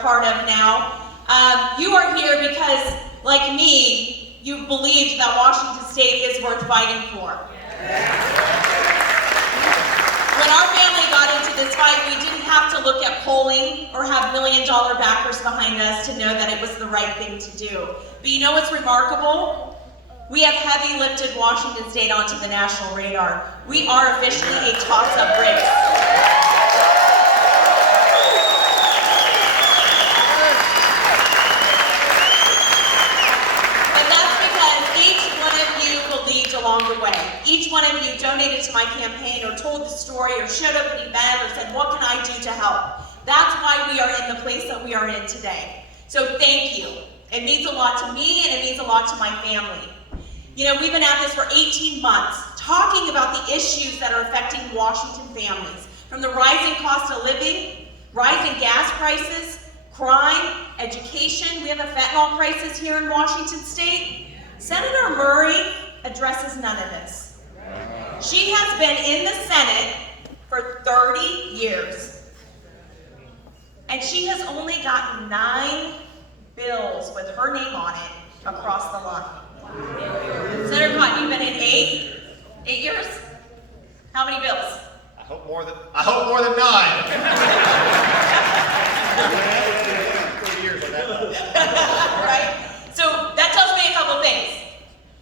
part of now. You are here because, like me, you believed that Washington State is worth fighting for. When our family got into this fight, we didn't have to look at polling or have million-dollar backers behind us to know that it was the right thing to do. But you know what's remarkable? We have heavy lifted Washington State onto the national radar. We are officially a toss-up race. Along the way. Each one of you donated to my campaign or told the story or showed up at an event or said, what can I do to help? That's why we are in the place that we are in today. So thank you. It means a lot to me and it means a lot to my family. You know, we've been at this for 18 months talking about the issues that are affecting Washington families, from the rising cost of living, rising gas prices, crime, education. We have a fentanyl crisis here in Washington State. Senator Murray addresses none of this. She has been in the Senate for 30 years, and she has only gotten 9 bills with her name on it across the line. Senator Cotton, you've been in 8 years? How many bills? I hope more than 9. 30 years on that. Right? So that tells me a couple things.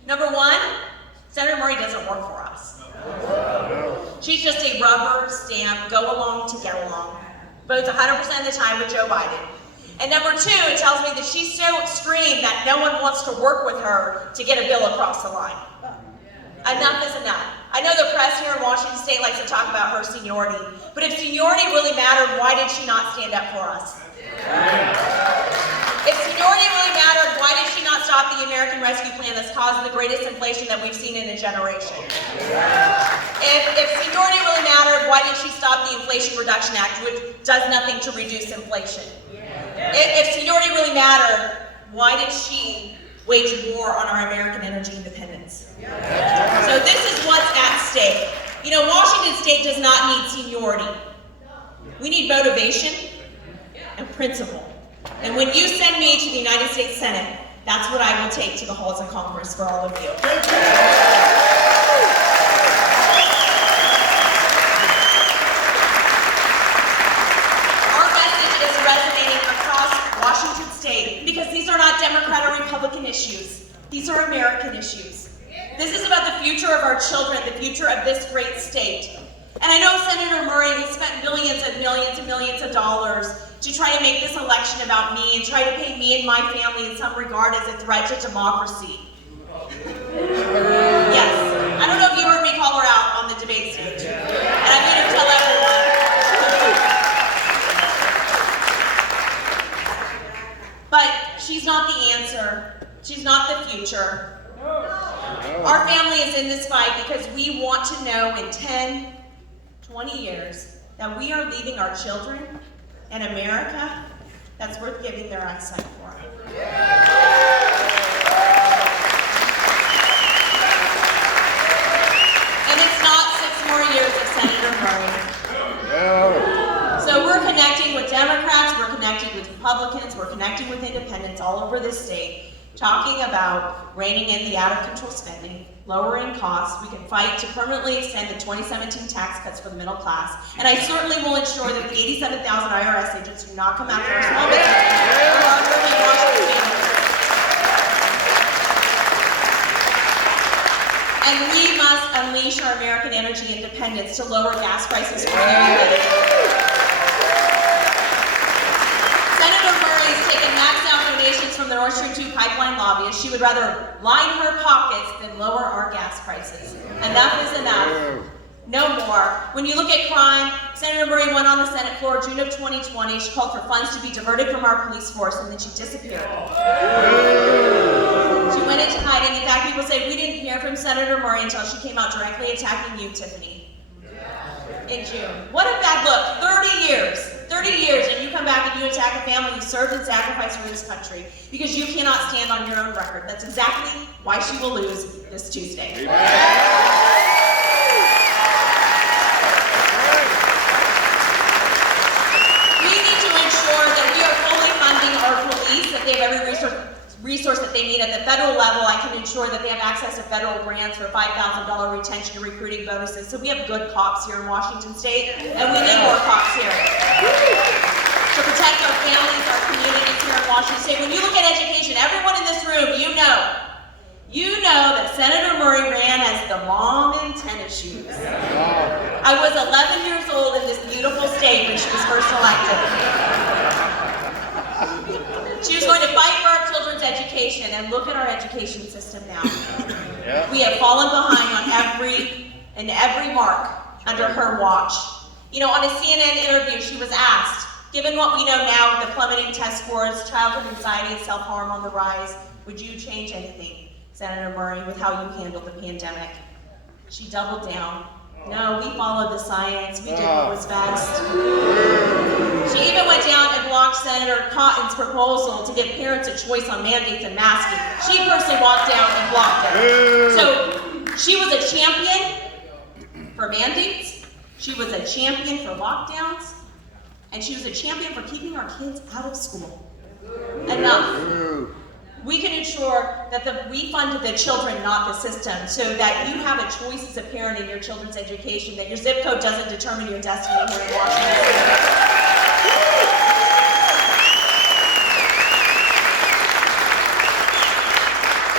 Number one, Senator Murray doesn't work for us. She's just a rubber stamp, go along to get along. Votes 100% of the time with Joe Biden. And number two, it tells me that she's so extreme that no one wants to work with her to get a bill across the line. Enough is enough. I know the press here in Washington State likes to talk about her seniority, but if seniority really mattered, why did she not stand up for us? If seniority really mattered, why did she not stop the American Rescue Plan that's caused the greatest inflation that we've seen in a generation? If seniority really mattered, why did she stop the Inflation Reduction Act, which does nothing to reduce inflation? If seniority really mattered, why did she wage war on our American energy independence? So this is what's at stake. You know, Washington State does not need seniority. We need motivation and principle. And when you send me to the United States Senate, that's what I will take to the halls of Congress for all of you. Our message is resonating across Washington State because these are not Democrat or Republican issues. These are American issues. This is about the future of our children, the future of this great state. And I know Senator Murray has spent millions and millions and millions of dollars to try to make this election about me and try to paint me and my family in some regard as a threat to democracy. Yes, I don't know if you heard me call her out on the debate stage. And I'm here to tell everyone. But she's not the answer. She's not the future. Our family is in this fight because we want to know in 10, 20 years that we are leaving our children an America that's worth giving their eyesight for. And it's not 6 more years of Senator Murray. So we're connecting with Democrats, we're connecting with Republicans, we're connecting with independents all over this state, talking about reining in the out-of-control spending, lowering costs. We can fight to permanently extend the 2017 tax cuts for the middle class. And I certainly will ensure that the 87,000 IRS agents do not come after our small businesses or our early Washington families. And we must unleash our American energy independence to lower gas prices for you. Senator Murray has taken maxed out donations from the Nord Stream 2 pipeline lobbyists. She would rather line her pockets than lower our gas prices. Enough is enough. No more. When you look at crime, Senator Murray went on the Senate floor June of 2020. She called for funds to be diverted from our police force, and then she disappeared. She went into hiding. In fact, people say we didn't hear from Senator Murray until she came out directly attacking you, Tiffany, in June. What a bad look. 30 years. 30 years, and you come back and you attack a family who served and sacrificed for this country because you cannot stand on your own record. That's exactly why she will lose this Tuesday. We need to ensure that we are fully resource that they need at the federal level, I can ensure that they have access to federal grants for $5,000 retention and recruiting bonuses. So we have good cops here in Washington State, and we need more cops here to protect our families, our communities here in Washington State. When you look at education, everyone in this room, you know that Senator Murray ran as the mom in tennis shoes. I was 11 years old in this beautiful state when she was first elected. She was going to fight for our children's education, and look at our education system now. Yeah. We have fallen behind on every mark under her watch. You know, on a CNN interview, she was asked, given what we know now with the plummeting test scores, childhood anxiety and self-harm on the rise, would you change anything, Senator Murray, with how you handled the pandemic? She doubled down. No, we followed the science. We did what was best. She even went down and blocked Senator Cotton's proposal to give parents a choice on mandates and masking. She personally walked down and blocked it. So she was a champion for mandates. She was a champion for lockdowns. And she was a champion for keeping our kids out of school. Enough. We can ensure that we fund the children, not the system, so that you have a choice as a parent in your children's education, that your zip code doesn't determine your destiny here in Washington State.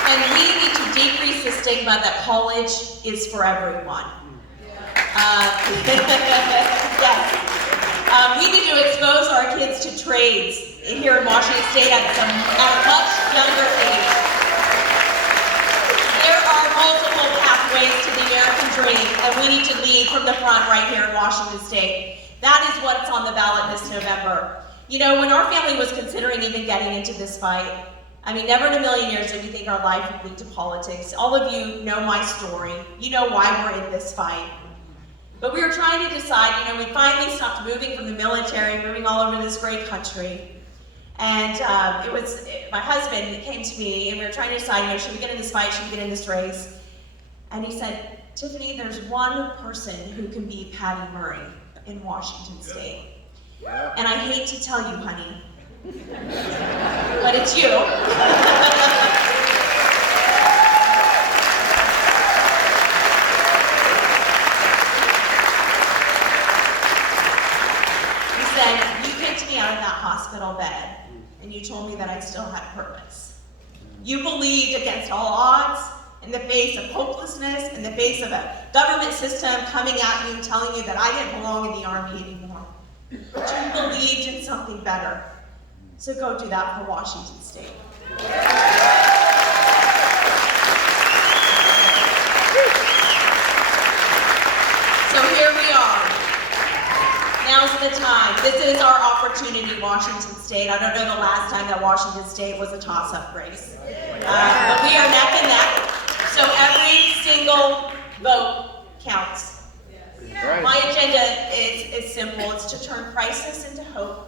And we need to decrease the stigma that college is for everyone. Yes. We need to expose our kids to trades here in Washington State at a much younger age. There are multiple pathways to the American dream, and we need to lead from the front right here in Washington State. That is what's on the ballot this November. You know, when our family was considering even getting into this fight, I mean, never in a million years did we think our life would lead to politics. All of you know my story. You know why we're in this fight. But we were trying to decide, you know, we finally stopped moving from the military, moving all over this great country. And it was my husband that came to me, and we were trying to decide, you know, should we get in this fight, should we get in this race? And he said, Tiffany, there's one person who can beat Patty Murray in Washington State. Yeah. And I hate to tell you, honey, but it's you. He said, you kicked me out of that hospital bed, and you told me that I still had purpose. You believed against all odds, in the face of hopelessness, in the face of a government system coming at you and telling you that I didn't belong in the Army anymore. But you believed in something better. So go do that for Washington State. So here we are. Now's the time. This is our opportunity, Washington State. I don't know the last time that Washington State was a toss-up race. But we are neck and neck. So every single vote counts. Right. My agenda is simple. It's to turn crisis into hope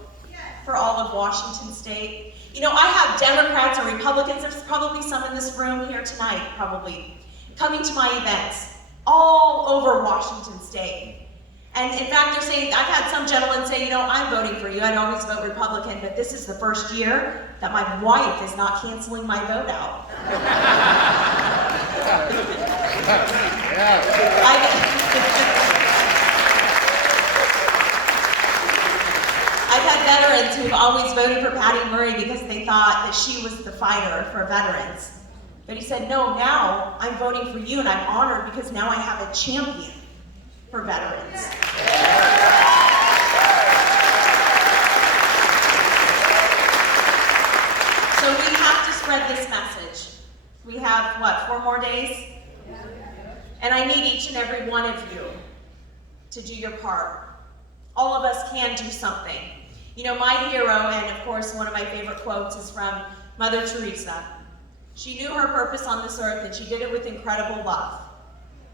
for all of Washington State. You know, I have Democrats and Republicans, there's probably some in this room here tonight, probably, coming to my events all over Washington State. And in fact, they're saying, I've had some gentlemen say, you know, I'm voting for you. I'd always vote Republican, but this is the first year that my wife is not canceling my vote out. I've had veterans who've always voted for Patty Murray because they thought that she was the fighter for veterans. But he said, no, now I'm voting for you, and I'm honored because now I have a champion for veterans. So we have to spread this message. We have, what, 4 more days? And I need each and every one of you to do your part. All of us can do something. You know, my hero, and of course one of my favorite quotes is from Mother Teresa. She knew her purpose on this earth, and she did it with incredible love.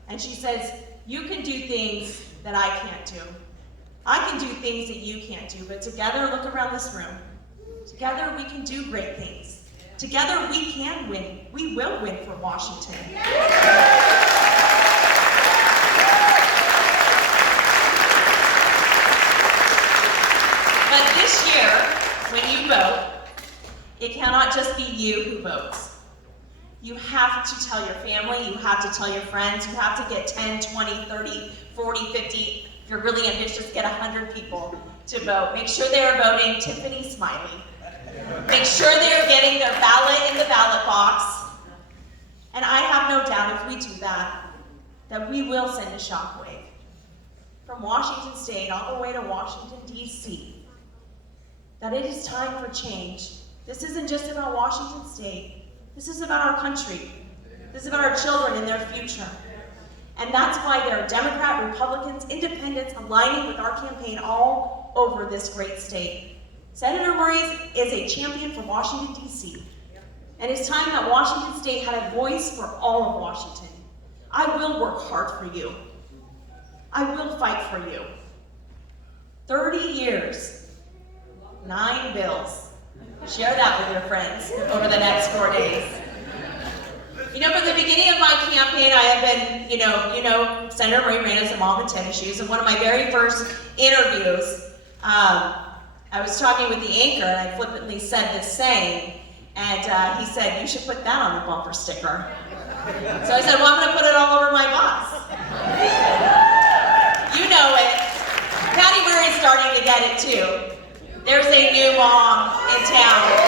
And she says, you can do things that I can't do. I can do things that you can't do, but together, look around this room. Together we can do great things. Together we can win. We will win for Washington. But this year, when you vote, It cannot just be you who votes. You have to tell your family, you have to tell your friends, you have to get 10, 20, 30, 40, 50, if you're really ambitious, get 100 people to vote. Make sure they are voting Tiffany Smiley. Make sure they are getting their ballot in the ballot box. And I have no doubt if we do that, that we will send a shockwave from Washington State all the way to Washington, D.C., that it is time for change. This isn't just about Washington State. This is about our country. This is about our children and their future. And that's why there are Democrat, Republicans, independents aligning with our campaign all over this great state. Senator Murray is a champion for Washington, D.C. And it's time that Washington State had a voice for all of Washington. I will work hard for you. I will fight for you. 30 years, 9 bills. Share that with your friends over the next 4 days. You know, from the beginning of my campaign, I have been, you know, Senator Murray ran as a mom in tennis shoes, and one of my very first interviews, I was talking with the anchor, and I flippantly said this saying, and he said, "You should put that on the bumper sticker." So I said, "Well, I'm going to put it all over my bus." You know it. Patty Murray's starting to get it too. There's a new mom in town.